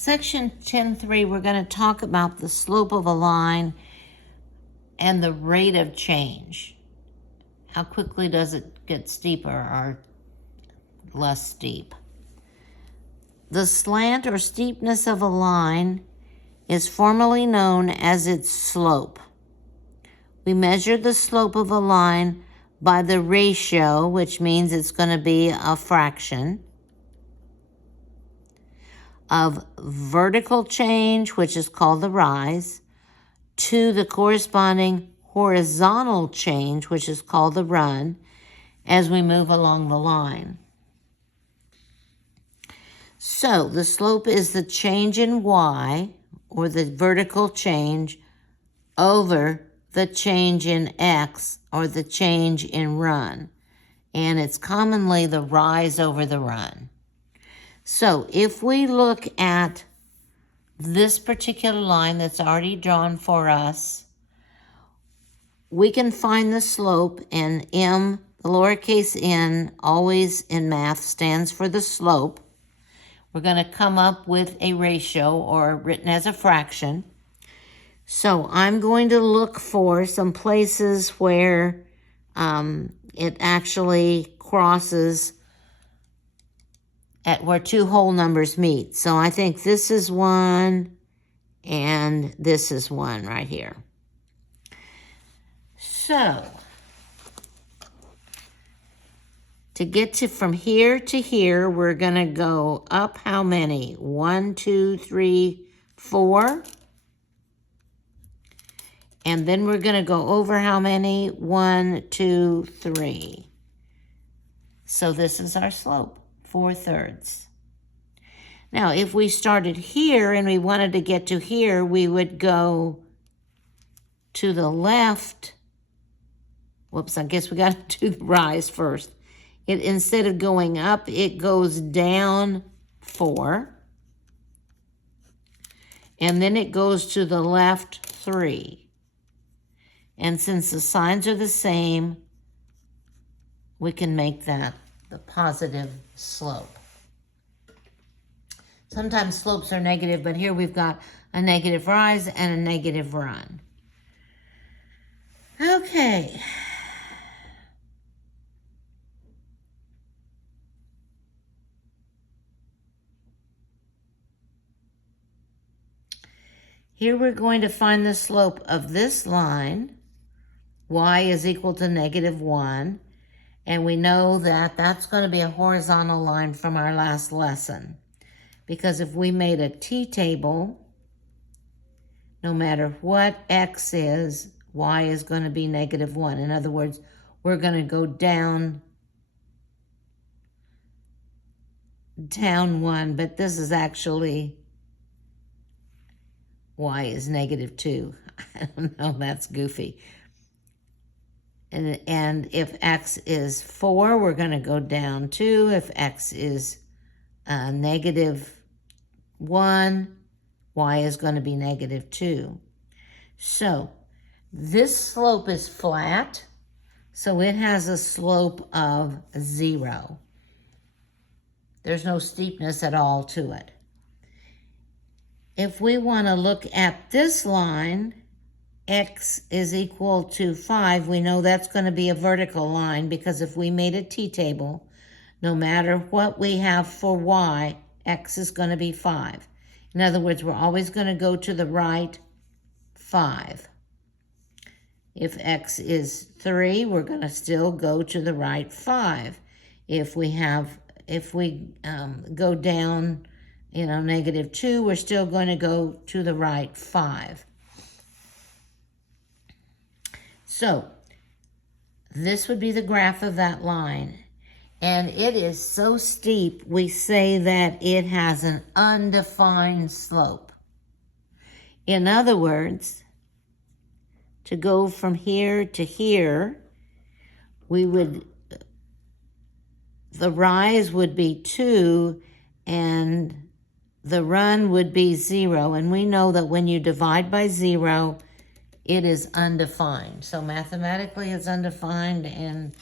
Section 10.3, we're going to talk about the slope of a line and the rate of change. How quickly does it get steeper or less steep? The slant or steepness of a line is formally known as its slope. We measure the slope of a line by the ratio, which means it's going to be a fraction, of vertical change, which is called the rise, to the corresponding horizontal change, which is called the run, as we move along the line. So the slope is the change in y, or the vertical change, over the change in x, or the change in run. And it's commonly the rise over the run. So if we look at this particular line that's already drawn for us, we can find the slope, and m, the lowercase n, always in math stands for the slope. We're going to come up with a ratio, or written as a fraction. So I'm going to look for some places where it actually crosses at where two whole numbers meet. So I think this is one and this is one right here. So to get from here to here, we're going to go up how many? 1, 2, 3, 4. And then we're going to go over how many? 1, 2, 3. So this is our slope, 4/3. Now, if we started here and we wanted to get to here, we would go to the left. Whoops, I guess we got to do the rise first. Instead of going up, it goes down 4. And then it goes to the left 3. And since the signs are the same, we can make that the positive slope. Sometimes slopes are negative, but here we've got a negative rise and a negative run. Okay. Here we're going to find the slope of this line. Y is equal to -1. And we know that that's going to be a horizontal line from our last lesson. Because if we made a t-table, no matter what x is, y is going to be -1. In other words, we're going to go down 1, but this is actually y is -2. I don't know, that's goofy. And if x is 4, we're going to go down 2. If x is -1, y is going to be -2. So this slope is flat, so it has a slope of 0. There's no steepness at all to it. If we want to look at this line, x is equal to 5, we know that's going to be a vertical line, because if we made a t-table, no matter what we have for y, x is going to be 5. In other words, we're always going to go to the right 5. If x is 3, we're going to still go to the right 5. If we go down, -2, we're still going to go to the right 5. So this would be the graph of that line. And it is so steep, we say that it has an undefined slope. In other words, to go from here to here, the rise would be 2 and the run would be 0. And we know that when you divide by 0, it is undefined. So mathematically it's undefined, and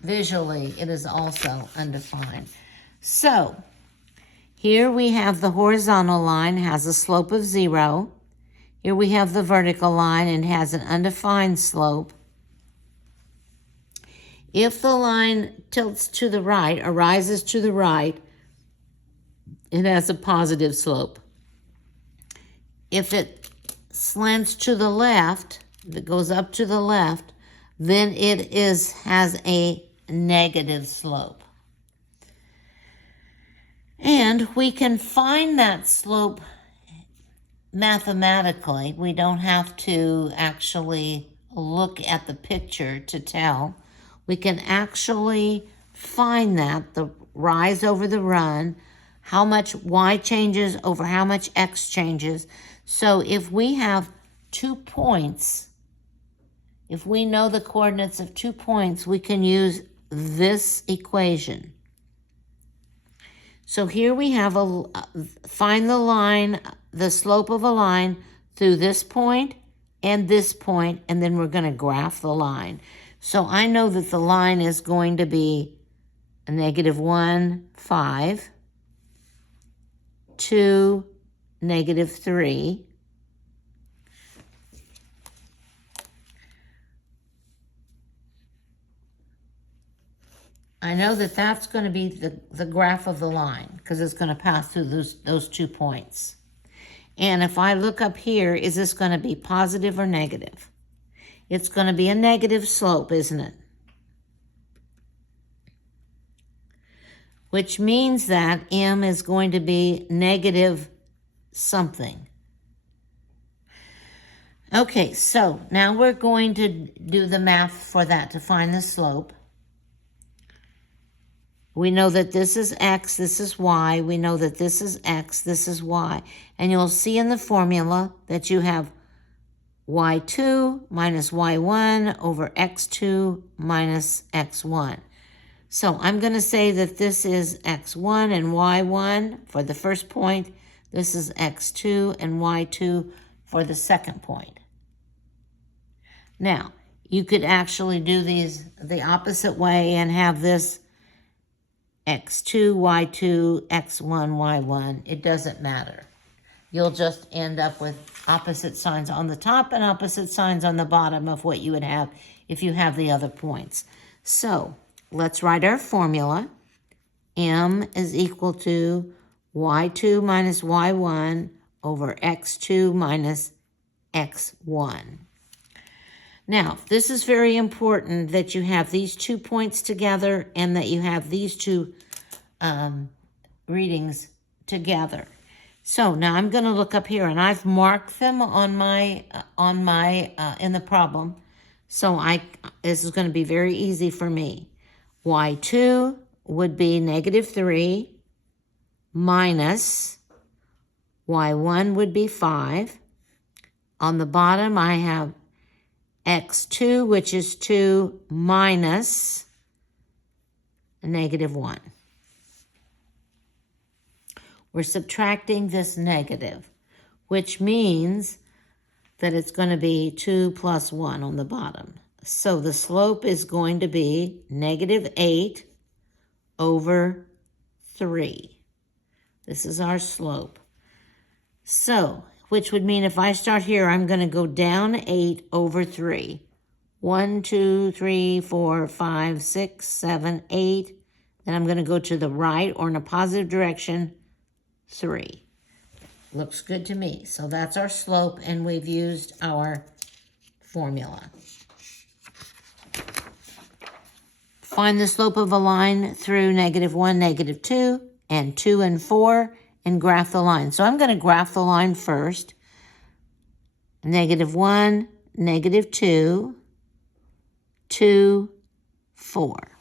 visually it is also undefined. So Here we have the horizontal line has a slope of 0. Here we have the vertical line and has an undefined slope. If the line tilts to the right or rises to the right, it has a positive slope. If it slants to the left, if it goes up to the left, then it has a negative slope. And we can find that slope mathematically. We don't have to actually look at the picture to tell. We can actually find that, the rise over the run, how much y changes over how much x changes. So if we have 2 points, if we know the coordinates of 2 points, we can use this equation. So here we have find the line, the slope of a line through this point, and then we're going to graph the line. So I know that the line is going to be a -1, 5, 2, -3, I know that that's going to be the graph of the line because it's going to pass through those 2 points. And if I look up here, is this going to be positive or negative? It's going to be a negative slope, isn't it? Which means that m is going to be negative something. Okay, so now we're going to do the math for that to find the slope. We know that this is x, this is y. We know that this is x, this is y. And you'll see in the formula that you have y2 minus y1 over x2 minus x1. So I'm going to say that this is x1 and y1 for the first point. This is x2 and y2 for the second point. Now, you could actually do these the opposite way and have this x2, y2, x1, y1. It doesn't matter. You'll just end up with opposite signs on the top and opposite signs on the bottom of what you would have if you have the other points. So let's write our formula. M is equal to y2 minus y1 over x2 minus x1. Now, this is very important that you have these 2 points together and that you have these 2 readings together. So now I'm going to look up here, and I've marked them on my in the problem. So this is going to be very easy for me. Y2 would be -3 minus y1 would be 5. On the bottom, I have x2, which is 2 minus -1. We're subtracting this negative, which means that it's going to be 2 plus 1 on the bottom. So the slope is going to be -8 over 3. This is our slope. So, which would mean if I start here, I'm going to go down 8 over 3. 1, 2, 3, 4, 5, 6, 7, 8. Then I'm going to go to the right or in a positive direction, 3. Looks good to me. So that's our slope, and we've used our formula. Find the slope of a line through -1, -2, and 2 and 4, and graph the line. So I'm going to graph the line first. -1, -2, 2, 4.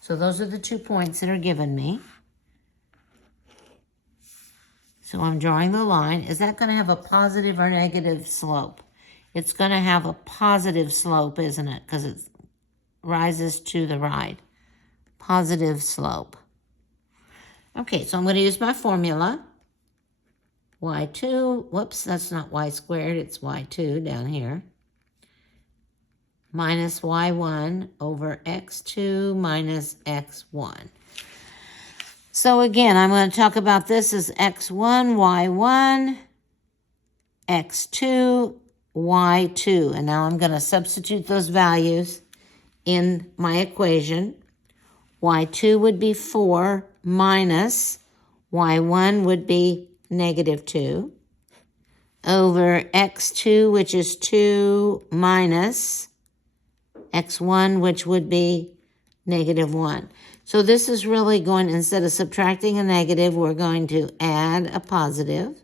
So those are the 2 points that are given me. So I'm drawing the line. Is that going to have a positive or negative slope? It's going to have a positive slope, isn't it? Because it rises to the right. Positive slope. Okay, so I'm going to use my formula. y2, whoops, that's not y squared, it's y2 down here. Minus y1 over x2 minus x1. So again, I'm going to talk about this as x1, y1, x2, y2. And now I'm going to substitute those values in my equation. Y2 would be 4 minus y1 would be negative 2 over x2, which is 2 minus x1, which would be negative 1. So this is really going, instead of subtracting a negative, we're going to add a positive.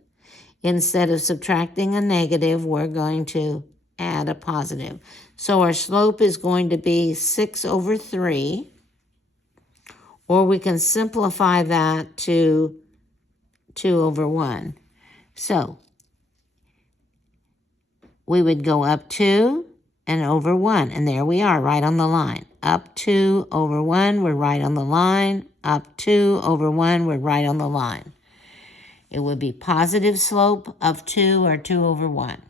Instead of subtracting a negative, we're going to add a positive. So our slope is going to be 6 over 3. Or we can simplify that to 2 over 1. So we would go up 2 and over 1. And there we are, right on the line. Up 2 over 1, we're right on the line. Up 2 over 1, we're right on the line. It would be positive slope of 2 or 2 over 1.